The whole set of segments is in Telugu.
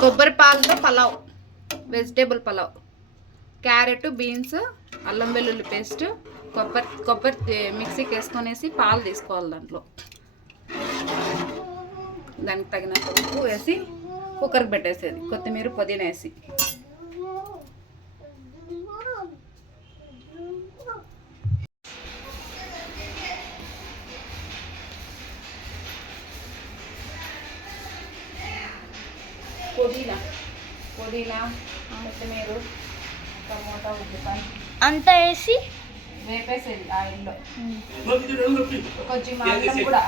కొబ్బరి పాలతో pulao, vegetable pulao, carrot, beans, అల్లం వెల్లుల్లి పేస్ట్, కొబ్బరి మిక్సీకి వేసుకొనేసి పాలు తీసుకోవాలి. దానికి తగినంత ఉప్పు వేసి కుక్కర్కి పెట్టేసేది, కొత్తిమీర పుదీనా వేసి. పుదీనా, కొత్తిమీర, టమోటా, ఉల్లిపాయ అంతా వేసి వేపేసేది ఆయిల్లో. కొంచెం అల్లం కూడా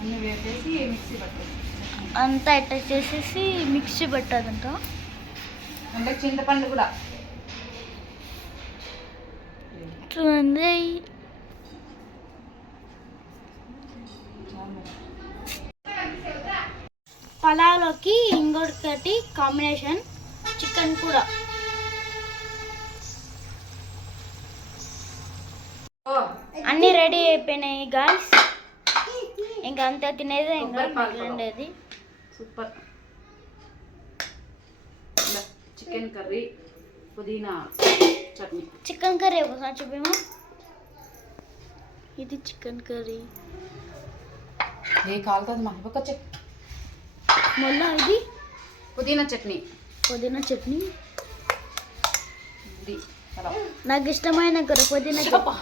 అన్నీ వేపేసి మిక్సీ పట్టేసి అంతా ఇట్లా చేసేసి మిక్సీ పెట్టాలంట. అంటే చింతపండు కూడా చూడండి. పలావ్లోకి ఇంకొకటి కాంబినేషన్ చికెన్ కూడా. అన్నీ రెడీ అయిపోయినాయి గాయ్స్. ఇంకా అంతా తినేది, ఇంకా ఉండేది. సూపర్. చికెన్ కర్రీ, పుదీనా చట్నీ. చికెన్ కర్రీ ఒకసారి చూపేమో. ఇది చికెన్ కర్రీ. కాలుతుంది మా మళ్ళీ ఇది పుదీనా చట్నీ. నాకు ఇష్టమైన కూర పుదీనా చట్నీ.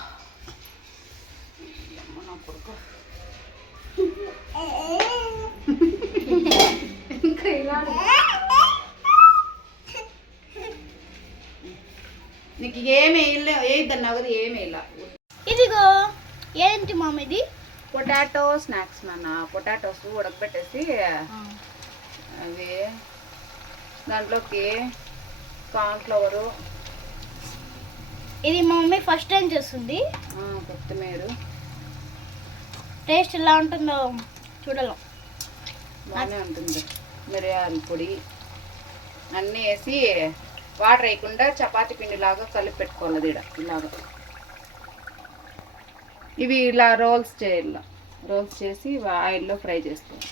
నీకు ఏమి వేయద్దన్నా కదా, ఏమి వేయాల. ఇదిగో ఏంటి మామ ఇది? పొటాటో స్నాక్స్ నాన్న. పొటాటోస్ ఉడకబెట్టేసి అవి దాంట్లోకి కార్న్ఫ్లవరు. ఇది మా మమ్మీ ఫస్ట్ టైం చేస్తుంది. కొత్తిమీర. టేస్ట్ ఎలా ఉంటుందో చూడాలి. బాగానే ఉంటుంది. మిరియాల పొడి అన్నీ వేసి వాటర్ వేయకుండా చపాతీ పిండిలాగా కలిపి పెట్టుకోవాలి. ఇలాగా ఇవి ఇలా రోల్స్ చేయాలి. రోల్స్ చేసి ఆయిల్లో ఫ్రై చేసుకోవాలి.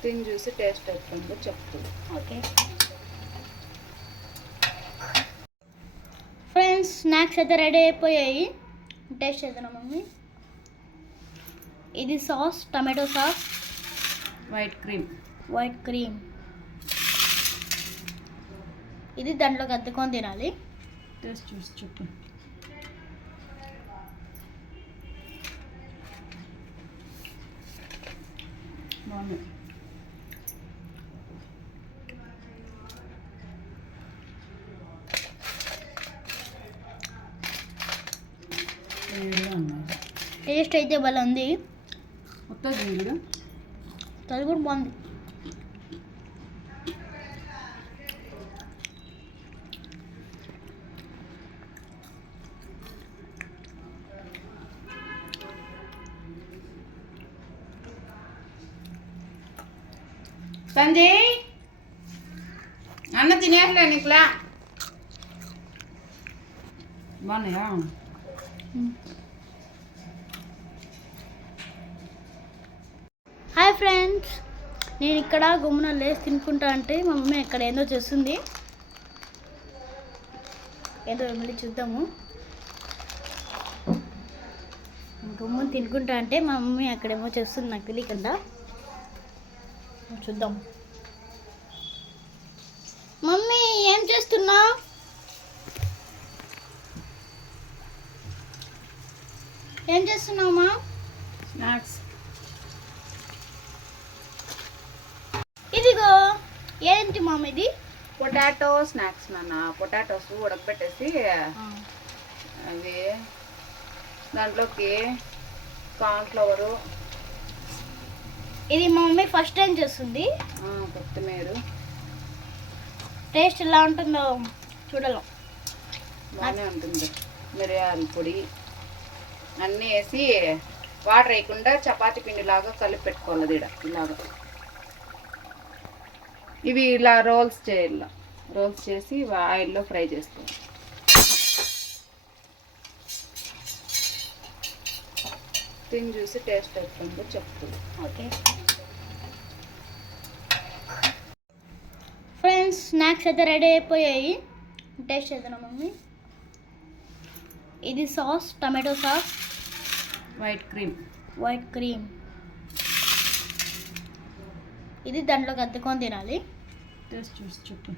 తిని చూసి టేస్ట్ ఎట్లుందో చెప్తుంది. ఓకే ఫ్రెండ్స్, స్నాక్స్ అయితే రెడీ అయిపోయాయి. టేస్ట్ చేద్దాం మమ్మీ. ఇది sauce, tomato sauce, white cream. ఇది దాంట్లోకి అద్దుకొని తినాలి. టేస్ట్ చూసి చెప్పు. బాగుంది. టేస్ట్ అయితే భలే ఉంది. మొత్తం అది కూడా బాగుంది. సంజయ్ అన్న తినేట్లే నీకులా. బాగున్నాయా? హాయ్ ఫ్రెండ్స్, నేను ఇక్కడ గుమ్మున లేసి తినుకుంటా అంటే మా మమ్మీ ఇక్కడ ఏందో చేస్తుంది. ఏదో మళ్ళీ చూద్దాము. గుమ్మున తినుకుంటా అంటే మా మమ్మీ అక్కడేమో చేస్తుంది, నాకు తెలియకుండా. చూద్దాం. మమ్మీ ఏం చేస్తున్నావు? ఏం చేస్తున్నావమ్మా? స్నాక్స్. ఇదిగో ఏంటి మామ ఇది? పొటాటో స్నాక్స్ నాన్న. పొటాటోస్ ఉడకబెట్టేసి అవి దాంట్లోకి కార్న్ఫ్లవరు. ఇది మా మమ్మీ ఫస్ట్ టైం చేస్తుంది. కొత్తిమీర. టేస్ట్ ఎలా ఉంటుందో చూడాలి. బాగానే ఉంటుంది. మిరియాల పొడి అన్నీ వేసి వాటర్ వేయకుండా చపాతీ పిండిలాగా కలిపి పెట్టుకోవాలి. ఇలాగా ఇవి ఇలా రోల్స్ చేయాలి. రోల్స్ చేసి ఆయిల్లో ఫ్రై చేసుకోవాలి. తిని చూసి టేస్ట్ ఎట్లుందో చెప్తుంది. ఓకే ఫ్రెండ్స్, స్నాక్స్ అయితే రెడీ అయిపోయాయి. టేస్ట్ చేద్దాం మమ్మీ. ఇది sauce, tomato sauce, white cream. ఇది దాంట్లోకి అద్దుకొని తినాలి. టేస్ట్ చూసి చెప్పు.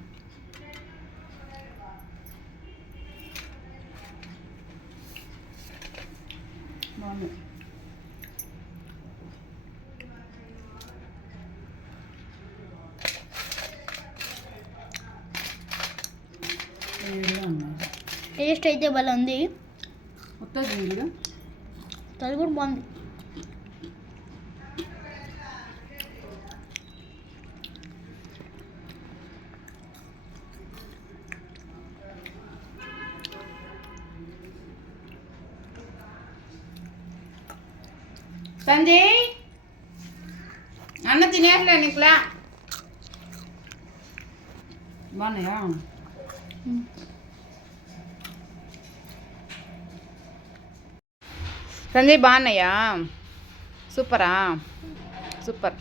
బాగుంది. టేస్ట్ అయితే భలే ఉంది. మొత్తం చూడు. అది కూడా బాగుంది. సంజయ్ అన్న తినేట్లే నీకులా. బాగున్నాయా? సంజయ్ బాగున్నాయా? సూపరా? సూపర్.